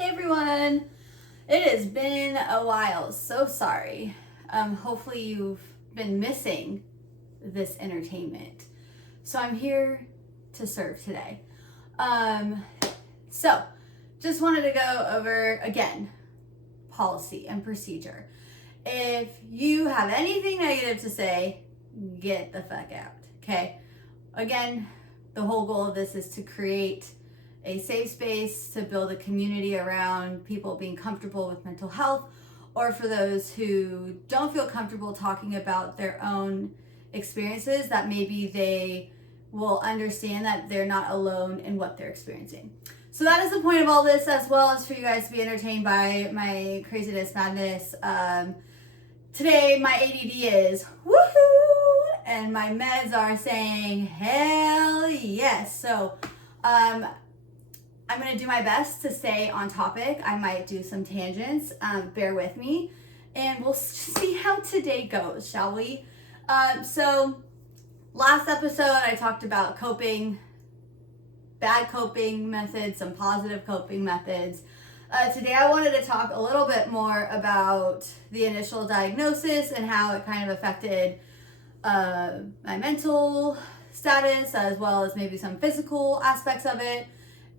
Hey everyone! It has been a while, so sorry. Hopefully you've been missing this entertainment. So I'm here to serve today. So just wanted to go over, again, policy and procedure. If you have anything negative to say, get the fuck out, okay? Again, the whole goal of this is to create a safe space to build a community around people being comfortable with mental health, or for those who don't feel comfortable talking about their own experiences, that maybe they will understand that they're not alone in what they're experiencing. So that is the point of all this, as well as for you guys to be entertained by my craziness, madness. Today my ADD is woohoo, and my meds are saying hell yes. So I'm going to do my best to stay on topic. I might do some tangents. Bear with me. And we'll see how today goes, shall we? So last episode, I talked about coping, bad coping methods, some positive coping methods. Today, I wanted to talk a little bit more about the initial diagnosis and how it kind of affected my mental status, as well as maybe some physical aspects of it.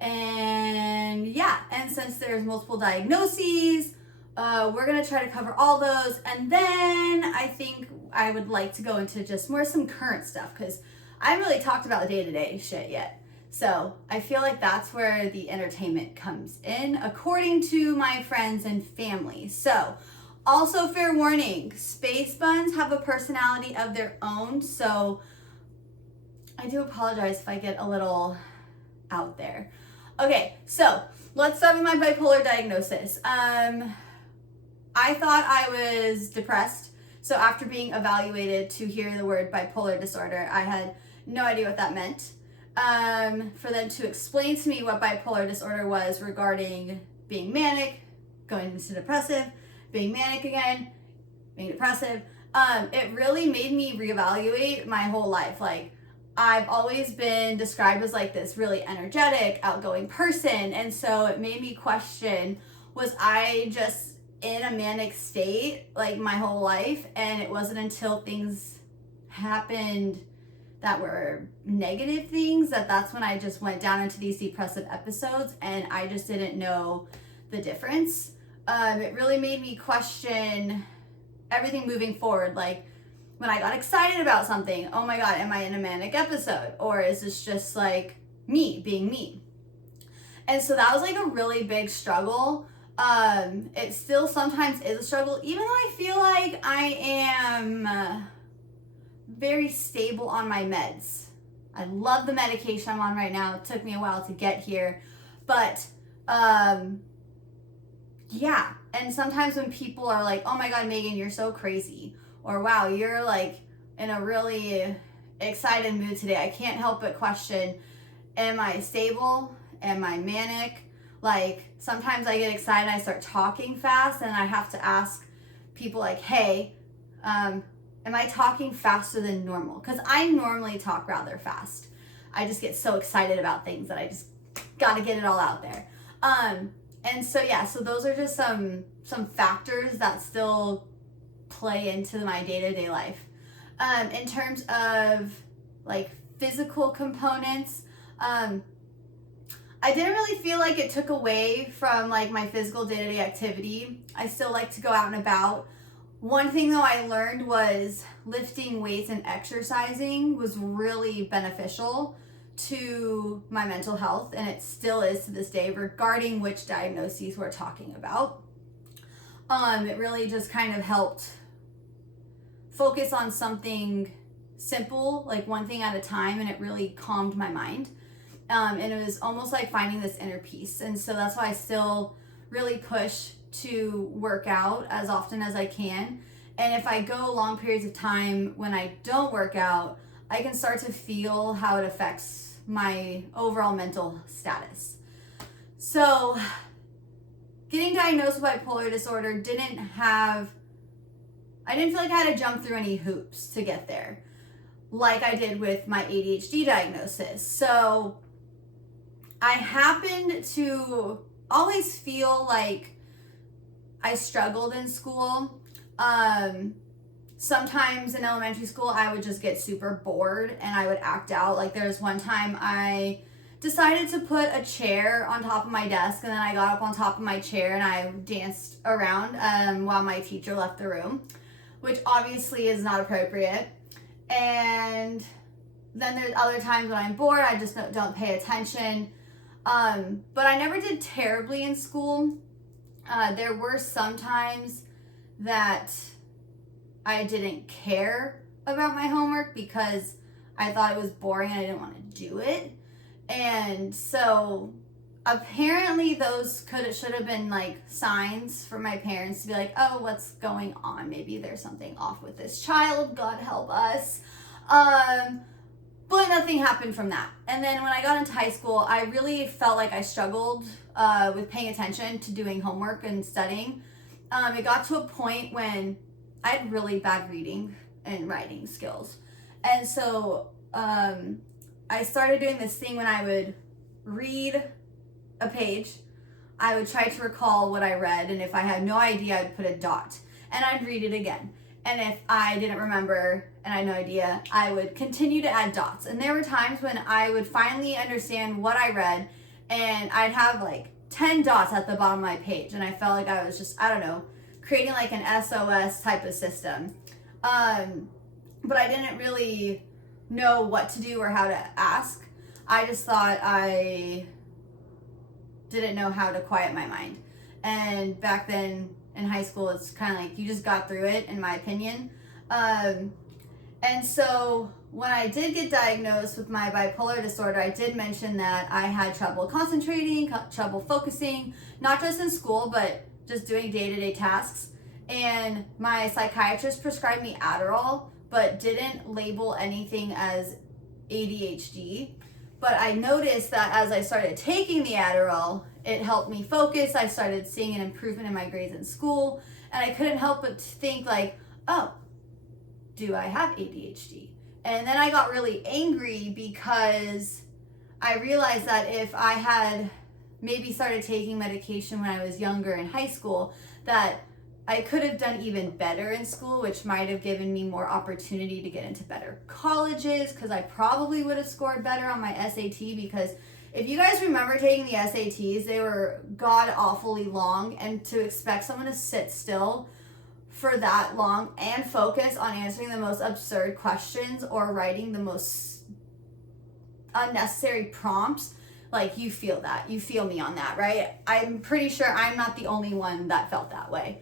And yeah, and since there's multiple diagnoses, we're gonna try to cover all those. And then I think I would like to go into just more some current stuff, because I haven't really talked about the day-to-day shit yet. So I feel like that's where the entertainment comes in, according to my friends and family. So also, fair warning, space buns have a personality of their own. So I do apologize if I get a little out there. Okay, so let's start with my bipolar diagnosis. I thought I was depressed. So after being evaluated to hear the word bipolar disorder, I had no idea what that meant. For them to explain to me what bipolar disorder was regarding being manic, going into depressive, being manic again, being depressive, it really made me reevaluate my whole life. Like, I've always been described as like this really energetic, outgoing person. And so it made me question, was I just in a manic state like my whole life? And it wasn't until things happened that were negative things that's when I just went down into these depressive episodes, and I just didn't know the difference. It really made me question everything moving forward. Like, when I got excited about something, oh my God, am I in a manic episode? Or is this just like me being me? And so that was like a really big struggle. It still sometimes is a struggle, even though I feel like I am very stable on my meds. I love the medication I'm on right now. It took me a while to get here. But yeah, and sometimes when people are like, oh my God, Megan, you're so crazy, or wow, you're like in a really excited mood today, I can't help but question, am I stable? Am I manic? Like, sometimes I get excited, I start talking fast, and I have to ask people like, hey, am I talking faster than normal? Because I normally talk rather fast. I just get so excited about things that I just gotta get it all out there. And so yeah, so those are just some factors that still play into my day-to-day life. In terms of like physical components, I didn't really feel like it took away from like my physical day-to-day activity. I still like to go out and about. One thing though I learned was lifting weights and exercising was really beneficial to my mental health, and it still is to this day, regarding which diagnoses we're talking about. It really just kind of helped focus on something simple, like one thing at a time, and it really calmed my mind. And it was almost like finding this inner peace. And so that's why I still really push to work out as often as I can. And if I go long periods of time when I don't work out, I can start to feel how it affects my overall mental status. So getting diagnosed with bipolar disorder I didn't feel like I had to jump through any hoops to get there, like I did with my ADHD diagnosis. So I happened to always feel like I struggled in school. Sometimes in elementary school, I would just get super bored and I would act out. Like there was one time I decided to put a chair on top of my desk, and then I got up on top of my chair and I danced around while my teacher left the room, which obviously is not appropriate. And then there's other times when I'm bored, I just don't pay attention. But I never did terribly in school. There were some times that I didn't care about my homework because I thought it was boring and I didn't want to do it. And so apparently those should have been like signs for my parents to be like, oh, what's going on? Maybe there's something off with this child. God help us. But nothing happened from that. And then when I got into high school, I really felt like I struggled with paying attention to doing homework and studying. It got to a point when I had really bad reading and writing skills. And so I started doing this thing when I would read a page, I would try to recall what I read, and if I had no idea, I'd put a dot, and I'd read it again. And if I didn't remember and I had no idea, I would continue to add dots. And there were times when I would finally understand what I read, and I'd have like 10 dots at the bottom of my page, and I felt like I was just, I don't know, creating like an SOS type of system. But I didn't really know what to do or how to ask. I just thought I didn't know how to quiet my mind. And back then in high school, it's kind of like you just got through it, in my opinion. And so when I did get diagnosed with my bipolar disorder, I did mention that I had trouble concentrating, trouble focusing, not just in school, but just doing day-to-day tasks. And my psychiatrist prescribed me Adderall, but didn't label anything as ADHD. But I noticed that as I started taking the Adderall, it helped me focus. I started seeing an improvement in my grades in school, and I couldn't help but think like, oh, do I have ADHD? And then I got really angry because I realized that if I had maybe started taking medication when I was younger in high school, that I could have done even better in school, which might have given me more opportunity to get into better colleges, because I probably would have scored better on my SAT, because if you guys remember taking the SATs, they were god-awfully long, and to expect someone to sit still for that long and focus on answering the most absurd questions or writing the most unnecessary prompts, like, you feel that. You feel me on that, right? I'm pretty sure I'm not the only one that felt that way.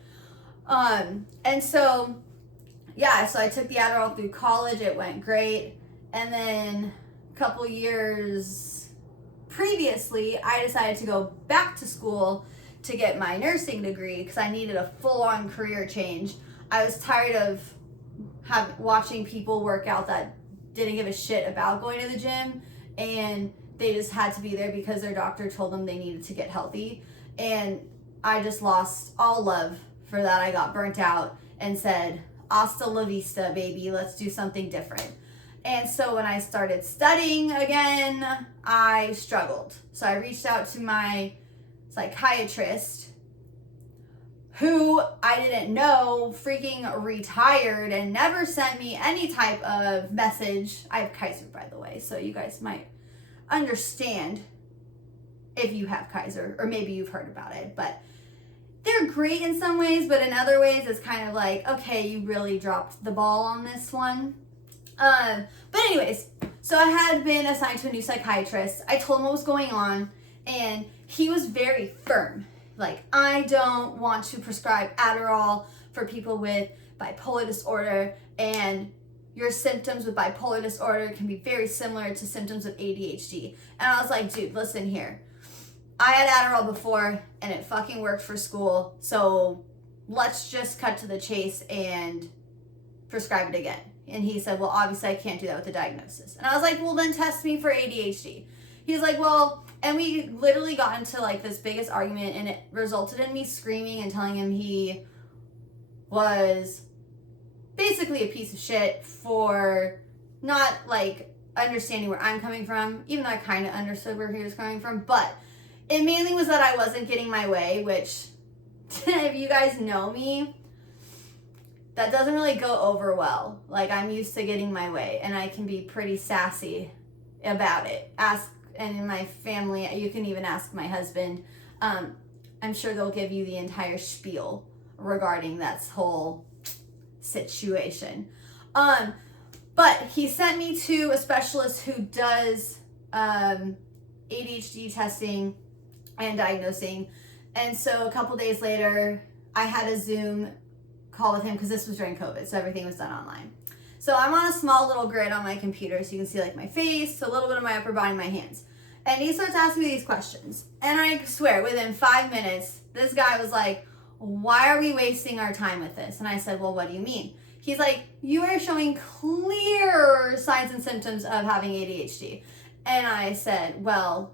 And so, yeah, so I took the Adderall through college. It went great. And then a couple years previously, I decided to go back to school to get my nursing degree because I needed a full-on career change. I was tired of watching people work out that didn't give a shit about going to the gym, and they just had to be there because their doctor told them they needed to get healthy. And I just lost all love for that. I got burnt out and said, hasta la vista, baby, let's do something different. And so when I started studying again, I struggled. So I reached out to my psychiatrist, who I didn't know freaking retired and never sent me any type of message. I have Kaiser, by the way, so you guys might understand if you have Kaiser, or maybe you've heard about it, but they're great in some ways, but in other ways it's kind of like, okay, you really dropped the ball on this one. But anyways, so I had been assigned to a new psychiatrist. I told him what was going on, and he was very firm. Like, I don't want to prescribe Adderall for people with bipolar disorder, and your symptoms with bipolar disorder can be very similar to symptoms of ADHD. And I was like, dude, listen here. I had Adderall before, and it fucking worked for school, so let's just cut to the chase and prescribe it again. And he said, well, obviously I can't do that with the diagnosis. And I was like, well, then test me for ADHD. He's like, well, and we literally got into like this biggest argument, and it resulted in me screaming and telling him he was basically a piece of shit for not like understanding where I'm coming from, even though I kind of understood where he was coming from. But it mainly was that I wasn't getting my way, which if you guys know me, that doesn't really go over well. Like, I'm used to getting my way, and I can be pretty sassy about it. And in my family, you can even ask my husband. I'm sure they'll give you the entire spiel regarding that whole situation. But he sent me to a specialist who does ADHD testing and diagnosing. And so a couple days later, I had a Zoom call with him because this was during COVID, so everything was done online. So I'm on a small little grid on my computer, so you can see like my face, a little bit of my upper body, my hands. And he starts asking me these questions. And I swear, within 5 minutes, this guy was like, why are we wasting our time with this? And I said, well, what do you mean? He's like, you are showing clear signs and symptoms of having ADHD. And I said, well,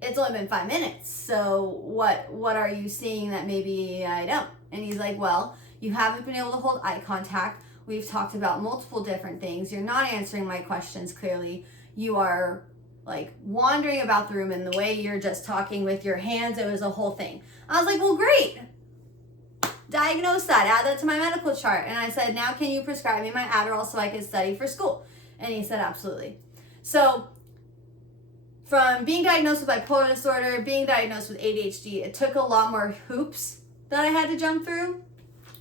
it's only been 5 minutes. So what are you seeing that maybe I don't? And he's like, well, you haven't been able to hold eye contact. We've talked about multiple different things. You're not answering my questions clearly. You are like wandering about the room, and the way you're just talking with your hands, it was a whole thing. I was like, well, great. Diagnose that, add that to my medical chart. And I said, now can you prescribe me my Adderall so I can study for school? And he said, absolutely. So from being diagnosed with bipolar disorder, being diagnosed with ADHD, it took a lot more hoops that I had to jump through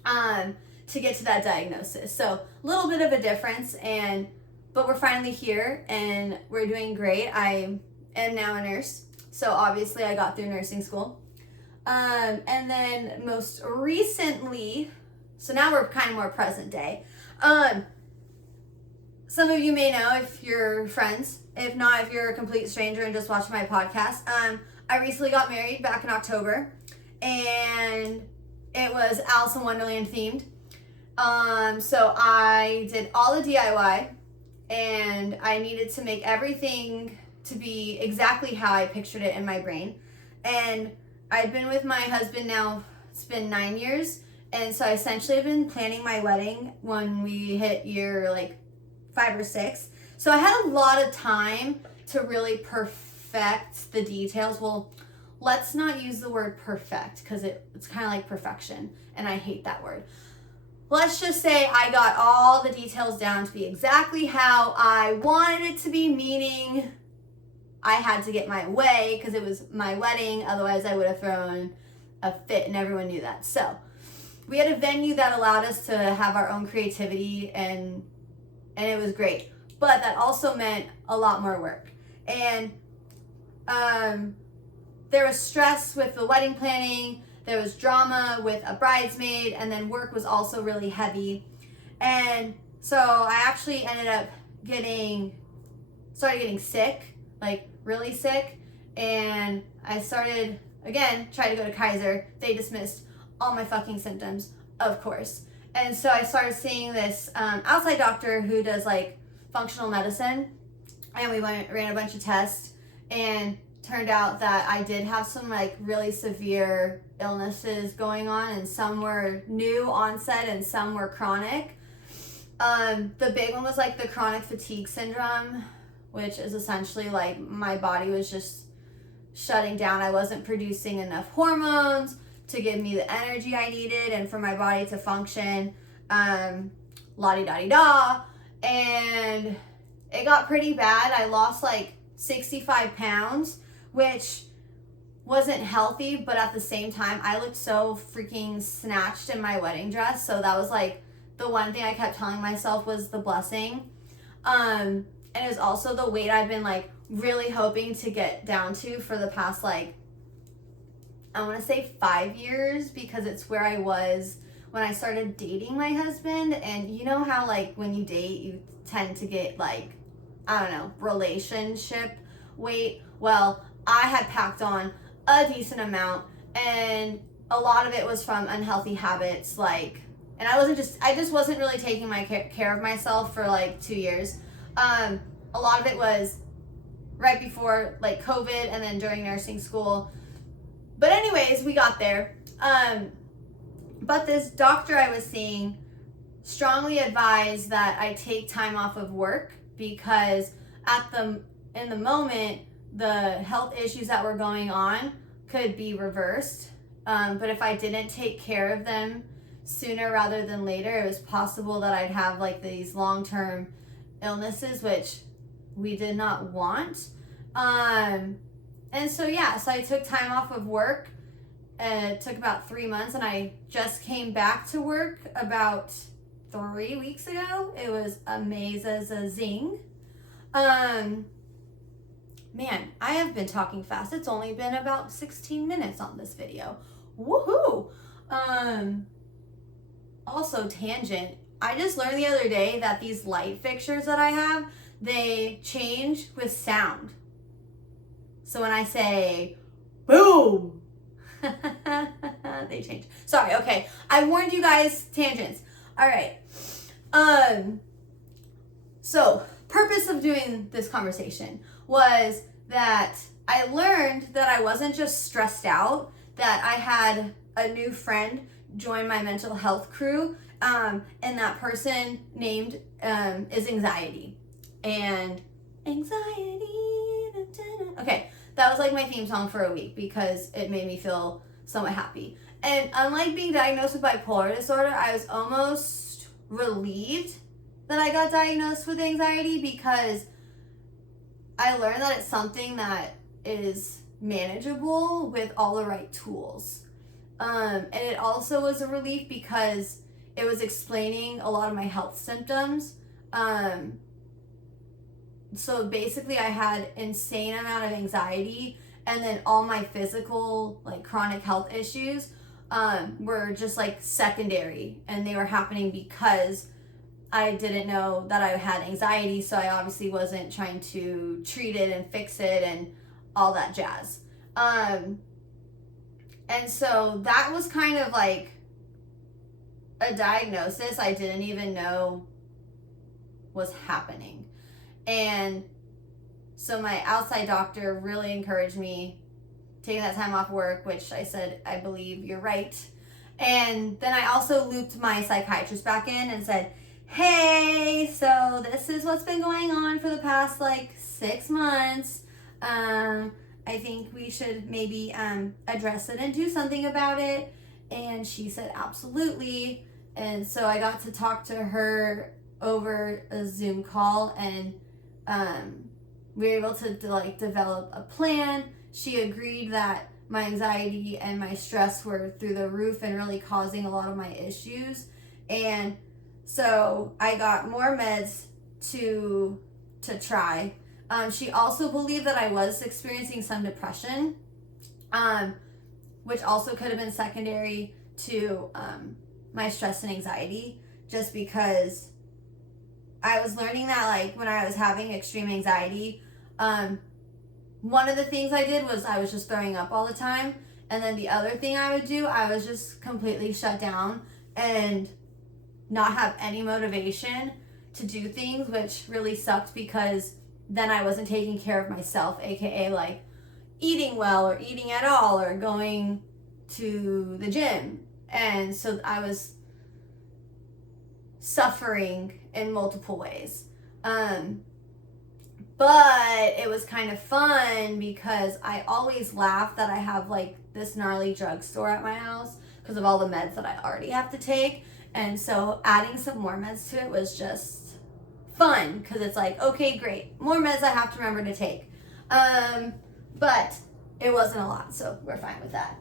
to get to that diagnosis. So a little bit of a difference, but we're finally here and we're doing great. I am now a nurse, so obviously I got through nursing school. And then most recently, so now we're kind of more present day. Some of you may know if you're friends. If not, if you're a complete stranger and just watching my podcast. I recently got married back in October, and it was Alice in Wonderland themed. So I did all the DIY, and I needed to make everything to be exactly how I pictured it in my brain. And I've been with my husband now, it's been 9 years. And so I essentially have been planning my wedding when we hit year like 5 or 6. So I had a lot of time to really perfect the details. Well, let's not use the word perfect because it's kind of like perfection, and I hate that word. Let's just say I got all the details down to be exactly how I wanted it to be, meaning I had to get my way because it was my wedding. Otherwise, I would have thrown a fit, and everyone knew that. So we had a venue that allowed us to have our own creativity, and it was great. But that also meant a lot more work. And there was stress with the wedding planning. There was drama with a bridesmaid, and then work was also really heavy. And so I actually ended up started getting sick, like really sick. And I started, again, tried to go to Kaiser. They dismissed all my fucking symptoms, of course. And so I started seeing this outside doctor who does like functional medicine. And we ran a bunch of tests, and turned out that I did have some like really severe illnesses going on, and some were new onset and some were chronic. The big one was like the chronic fatigue syndrome, which is essentially like my body was just shutting down. I wasn't producing enough hormones to give me the energy I needed and for my body to function. La-di-da-di-da. And it got pretty bad. I lost like 65 pounds, which wasn't healthy, but at the same time, I looked so freaking snatched in my wedding dress. So that was like the one thing I kept telling myself was the blessing. And it was also the weight I've been like really hoping to get down to for the past like, I want to say 5 years, because it's where I was when I started dating my husband. And you know how like when you date, you tend to get like, I don't know, relationship weight. Well, I had packed on a decent amount, and a lot of it was from unhealthy habits, like, and I just wasn't really taking my care of myself for like 2 years. A lot of it was right before like COVID and then during nursing school. But anyways, we got there. But this doctor I was seeing strongly advised that I take time off of work, because in the moment, the health issues that were going on could be reversed. But if I didn't take care of them sooner rather than later, it was possible that I'd have like these long-term illnesses, which we did not want. And so, yeah, so I took time off of work. It took about 3 months, and I just came back to work about 3 weeks ago. It was amazing. Man, I have been talking fast. It's only been about 16 minutes on this video. Woohoo! Also, tangent. I just learned the other day that these light fixtures that I have, they change with sound. So when I say, boom, they change. Sorry, okay. I warned you guys, tangents. All right. So, purpose of doing this conversation was that I learned that I wasn't just stressed out, that I had a new friend join my mental health crew, and that person named is anxiety. And anxiety. Okay, that was like my theme song for a week because it made me feel somewhat happy. And unlike being diagnosed with bipolar disorder, I was almost relieved that I got diagnosed with anxiety because I learned that it's something that is manageable with all the right tools. And it also was a relief because it was explaining a lot of my health symptoms. So basically I had insane amount of anxiety, and then all my physical, like chronic health issues, were just like secondary, and they were happening because I didn't know that I had anxiety, so I obviously wasn't trying to treat it and fix it and all that jazz. And so that was kind of like a diagnosis I didn't even know was happening. And so my outside doctor really encouraged me taking that time off work, which I said, I believe you're right. And then I also looped my psychiatrist back in and said, hey, so this is what's been going on for the past like 6 months. I think we should maybe address it and do something about it. And she said, absolutely. And so I got to talk to her over a Zoom call, and we were able to like develop a plan. She agreed that my anxiety and my stress were through the roof and really causing a lot of my issues. And so I got more meds to try. She also believed that I was experiencing some depression, which also could have been secondary to my stress and anxiety, just because I was learning that like when I was having extreme anxiety, one of the things I did was I was just throwing up all the time. And then the other thing I would do, I was just completely shut down and not have any motivation to do things, which really sucked because then I wasn't taking care of myself, aka like eating well or eating at all or going to the gym. And so I was suffering in multiple ways. But it was kind of fun because I always laugh that I have like this gnarly drugstore at my house because of all the meds that I already have to take. And so adding some more meds to it was just fun because it's like, okay, great, more meds I have to remember to take. But it wasn't a lot, so we're fine with that.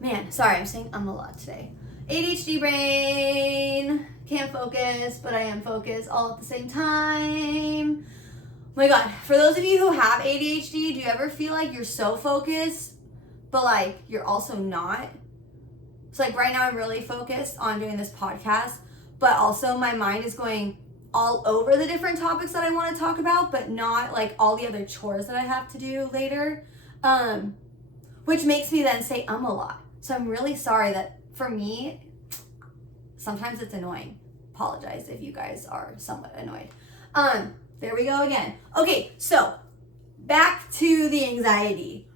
Man, sorry, I'm saying a lot today. ADHD brain, can't focus, but I am focused all at the same time. Oh my God, for those of you who have ADHD, do you ever feel like you're so focused, but like you're also not? So like right now I'm really focused on doing this podcast, but also my mind is going all over the different topics that I want to talk about, but not like all the other chores that I have to do later, which makes me then say a lot. So I'm really sorry that for me, sometimes it's annoying. Apologize if you guys are somewhat annoyed. There we go again. Okay, so back to the anxiety.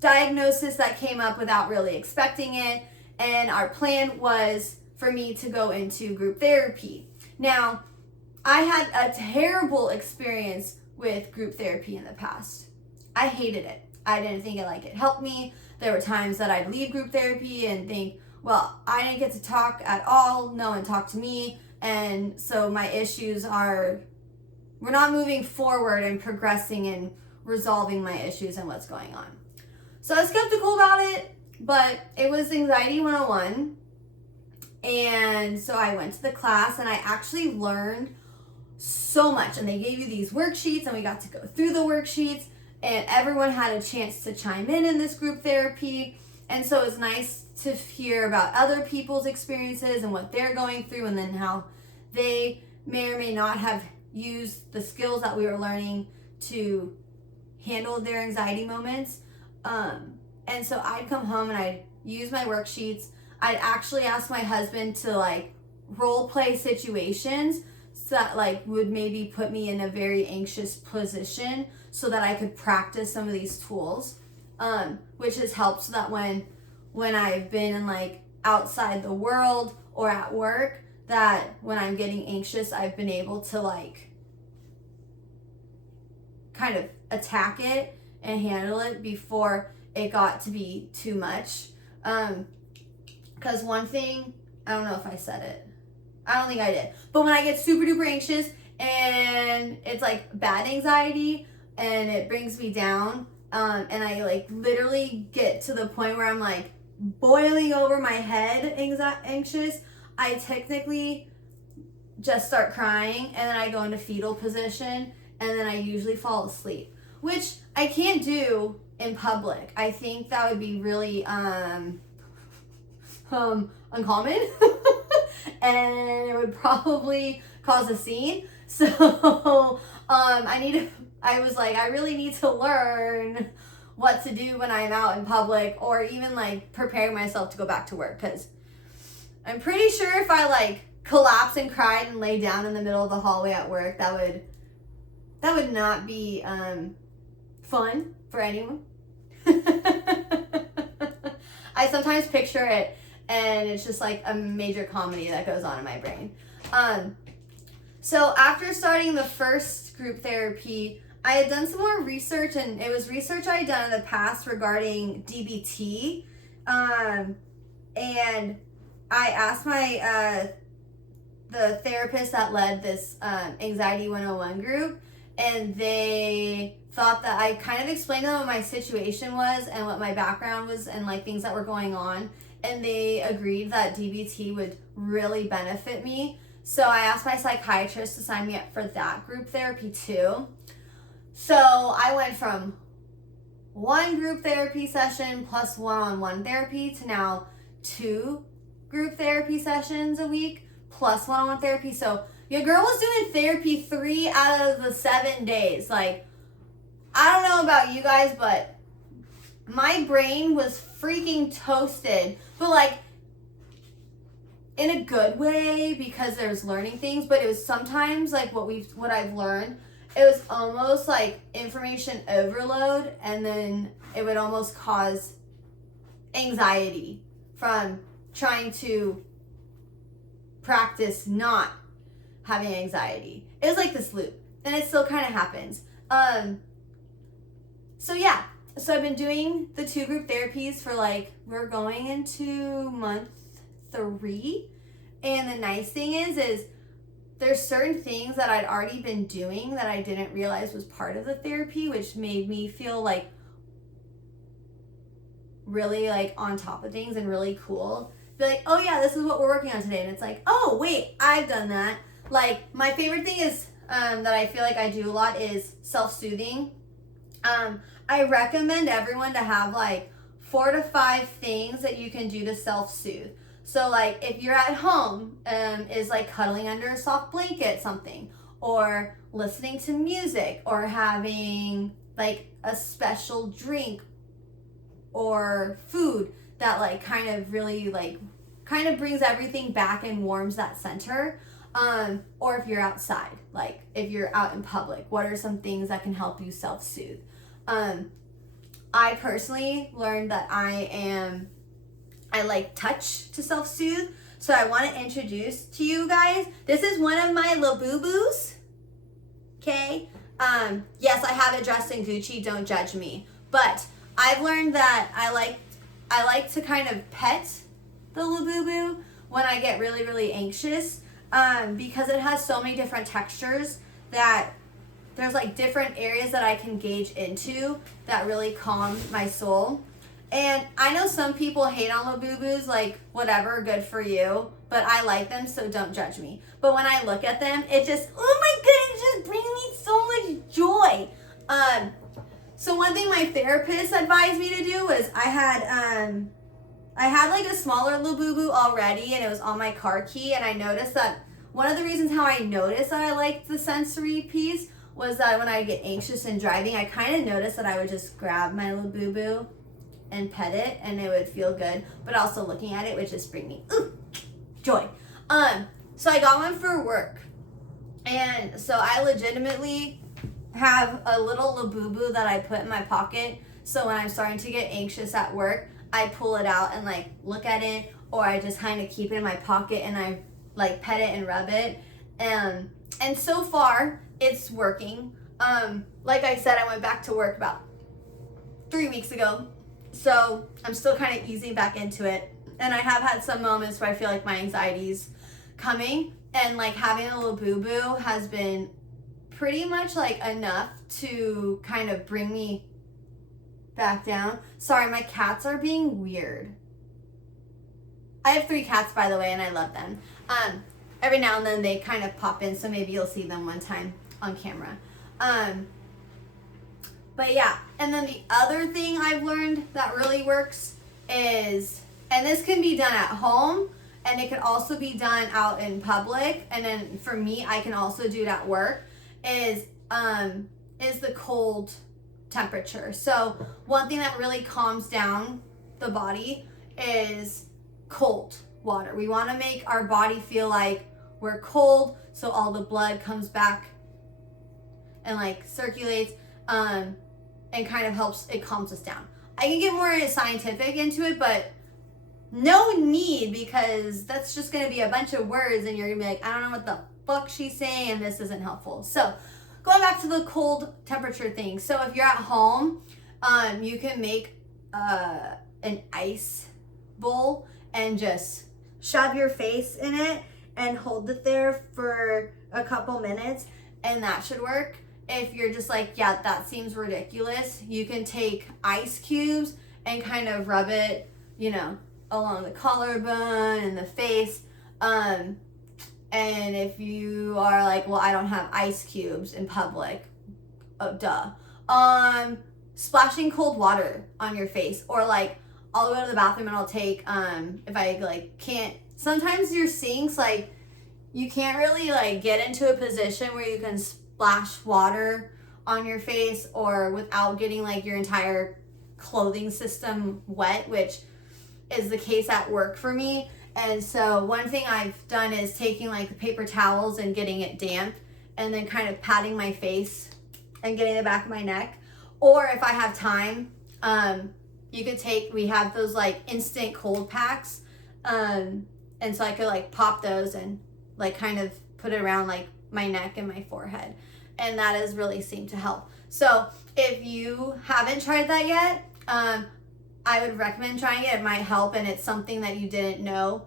Diagnosis that came up without really expecting it, and our plan was for me to go into group therapy. Now, I had a terrible experience with group therapy in the past. I hated it. I didn't think it helped me. There were times that I'd leave group therapy and think, well, I didn't get to talk at all. No one talked to me. And so my issues we're not moving forward and progressing and resolving my issues and what's going on. So I was skeptical about it, but it was Anxiety 101. And so I went to the class and I actually learned so much. And they gave you these worksheets and we got to go through the worksheets and everyone had a chance to chime in this group therapy. And so it was nice to hear about other people's experiences and what they're going through and then how they may or may not have used the skills that we were learning to handle their anxiety moments. And so I'd come home and I'd use my worksheets. I'd actually ask my husband to like role play situations so that like would maybe put me in a very anxious position so that I could practice some of these tools, which has helped so that when I've been in like outside the world or at work, that when I'm getting anxious, I've been able to like kind of attack it and handle it before it got to be too much. Because one thing, I don't know if I said it. I don't think I did. But when I get super duper anxious and it's like bad anxiety and it brings me down, and I like literally get to the point where I'm like boiling over my head anxious, I technically just start crying and then I go into fetal position and then I usually fall asleep, which I can't do in public. I think that would be really uncommon and it would probably cause a scene. So I was like, I really need to learn what to do when I'm out in public or even like preparing myself to go back to work, because I'm pretty sure if I like collapsed and cried and lay down in the middle of the hallway at work, that would not be fun for anyone. I sometimes picture it and it's just like a major comedy that goes on in my brain. So after starting the first group therapy, I had done some more research, and it was research I had done in the past regarding DBT. And I asked the therapist that led this Anxiety 101 group, and they thought that I kind of explained to them what my situation was and what my background was and like things that were going on. And they agreed that DBT would really benefit me. So I asked my psychiatrist to sign me up for that group therapy too. So I went from one group therapy session plus one-on-one therapy to now 2 group therapy sessions a week plus one-on-one therapy. So your girl was doing therapy 3 out of the 7 days. Like, I don't know about you guys, but my brain was freaking toasted. But like, in a good way, because there's learning things, but it was sometimes like what I've learned, it was almost like information overload, and then it would almost cause anxiety from trying to practice not having anxiety. It was like this loop, and it still kind of happens. So yeah, so I've been doing the 2 group therapies for like, we're going into month 3. And the nice thing is there's certain things that I'd already been doing that I didn't realize was part of the therapy, which made me feel like really like on top of things and really cool. Be like, oh yeah, this is what we're working on today. And it's like, oh wait, I've done that. Like, my favorite thing is that I feel like I do a lot is self-soothing. I recommend everyone to have like 4 to 5 things that you can do to self-soothe. So like, if you're at home, is like cuddling under a soft blanket, something, or listening to music, or having like a special drink or food that like kind of really like kind of brings everything back and warms that center. Or if you're outside, like if you're out in public, what are some things that can help you self-soothe? I personally learned that I like touch to self-soothe. So I want to introduce to you guys, this is one of my Labubu's. Okay. Yes, I have it dressed in Gucci. Don't judge me. But I've learned that I like to kind of pet the Labubu when I get really, really anxious, because it has so many different textures that there's like different areas that I can gauge into that really calm my soul. And I know some people hate on Labubus, like whatever, good for you, but I like them, so don't judge me. But when I look at them, it just, oh my goodness, it just brings me so much joy. So one thing my therapist advised me to do was I had like a smaller Labubu already, and it was on my car key, and I noticed that one of the reasons how I noticed that I liked the sensory piece was that when I get anxious and driving, I kind of noticed that I would just grab my Labubu and pet it, and it would feel good, but also looking at it would just bring me joy. So I got one for work, and so I legitimately have a little Labubu that I put in my pocket, so when I'm starting to get anxious at work, I pull it out and like look at it, or I just kind of keep it in my pocket and I like pet it and rub it, and so far it's working. Like I said, I went back to work about 3 weeks ago, so I'm still kind of easing back into it, and I have had some moments where I feel like my anxiety's coming, and like having a Labubu has been pretty much like enough to kind of bring me back down. Sorry, my cats are being weird. I have 3 cats, by the way, and I love them. Every now and then they kind of pop in, so maybe you'll see them one time on camera. But yeah, and then the other thing I've learned that really works is, and this can be done at home, and it can also be done out in public, and then for me, I can also do it at work, is the cold temperature. So one thing that really calms down the body is cold water. We want to make our body feel like we're cold, so all the blood comes back and like circulates, and kind of helps, it calms us down. I can get more scientific into it, but no need, because that's just going to be a bunch of words and you're going to be like, I don't know what the fuck she's saying, and this isn't helpful. So going back to the cold temperature thing. So if you're at home, you can make an ice bowl and just shove your face in it and hold it there for a couple minutes, and that should work. If you're just like, yeah, that seems ridiculous, you can take ice cubes and kind of rub it, you know, along the collarbone and the face. And if you are like, well, I don't have ice cubes in public, oh, duh. Splashing cold water on your face, or like, I'll go to the bathroom and I'll take, if I like can't, sometimes your sinks, like, you can't really like get into a position where you can splash water on your face or without getting like your entire clothing system wet, which is the case at work for me. And so one thing I've done is taking like the paper towels and getting it damp, and then kind of patting my face and getting the back of my neck. Or if I have time, you could take, we have those like instant cold packs. And so I could like pop those and like kind of put it around like my neck and my forehead. And that has really seemed to help. So if you haven't tried that yet, I would recommend trying it. It might help, and it's something that you didn't know,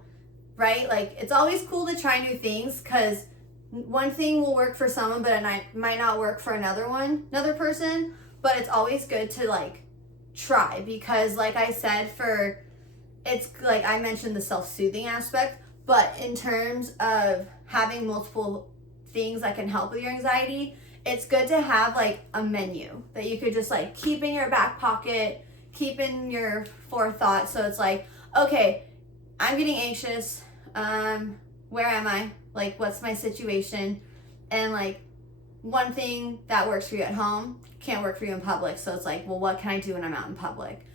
right? Like, it's always cool to try new things, because one thing will work for someone, but it might not work for another person. But it's always good to like try, because like I said, it's like I mentioned the self-soothing aspect, but in terms of having multiple things that can help with your anxiety, it's good to have like a menu that you could just like keep in your back pocket, keep in your forethought. So it's like, okay, I'm getting anxious. Where am I? Like, what's my situation? And like, one thing that works for you at home can't work for you in public. So it's like, well, what can I do when I'm out in public?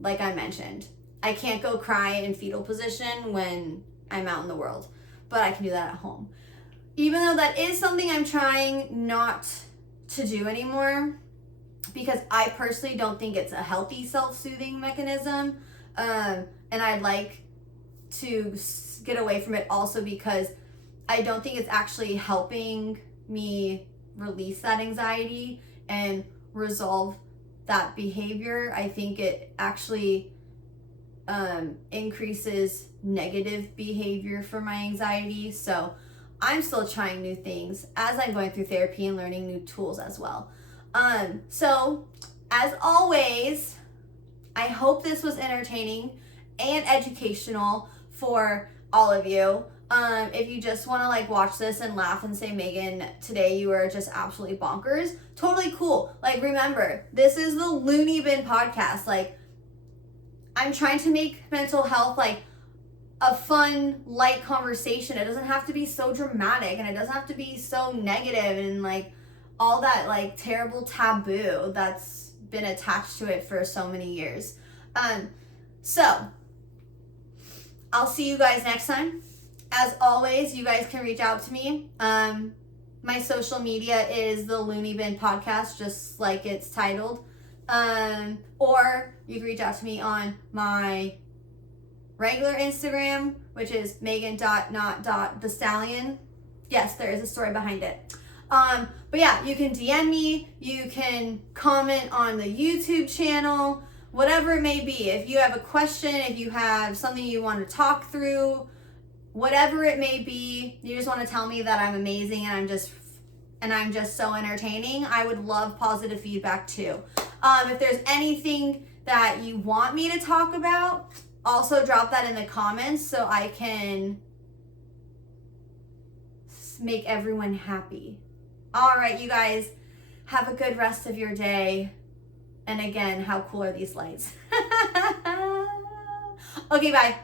Like I mentioned, I can't go cry in fetal position when I'm out in the world, but I can do that at home. Even though that is something I'm trying not to do anymore, because I personally don't think it's a healthy self-soothing mechanism. And I'd like to get away from it also because I don't think it's actually helping me release that anxiety and resolve that behavior. I think it actually increases negative behavior for my anxiety. So I'm still trying new things as I'm going through therapy and learning new tools as well. So as always, I hope this was entertaining and educational for all of you. If you just want to like watch this and laugh and say, Megan, today you were just absolutely bonkers, totally cool. Like, remember, this is the Loony Bin podcast. Like, I'm trying to make mental health like a fun, light conversation. It doesn't have to be so dramatic, and it doesn't have to be so negative and like all that like terrible taboo that's been attached to it for so many years. So I'll see you guys next time. As always, you guys can reach out to me. My social media is the Loony Bin podcast, just like it's titled. Or you can reach out to me on my regular Instagram, which is Megan.not.thestallion. Yes, there is a story behind it. But yeah, you can DM me, you can comment on the YouTube channel, whatever it may be. If you have a question, if you have something you want to talk through, whatever it may be, you just want to tell me that I'm amazing and I'm just so entertaining, I would love positive feedback too. If there's anything that you want me to talk about, also drop that in the comments so I can make everyone happy. All right, you guys, have a good rest of your day. And again, how cool are these lights? Okay, bye.